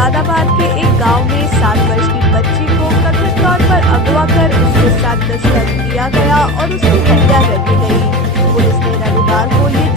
मुरादाबाद के एक गांव में 7 वर्ष की बच्ची को कथित तौर पर अगवा कर उसके साथ दुष्कर्म किया गया और उसकी हत्या कर दी गई। पुलिस ने रविवार को ये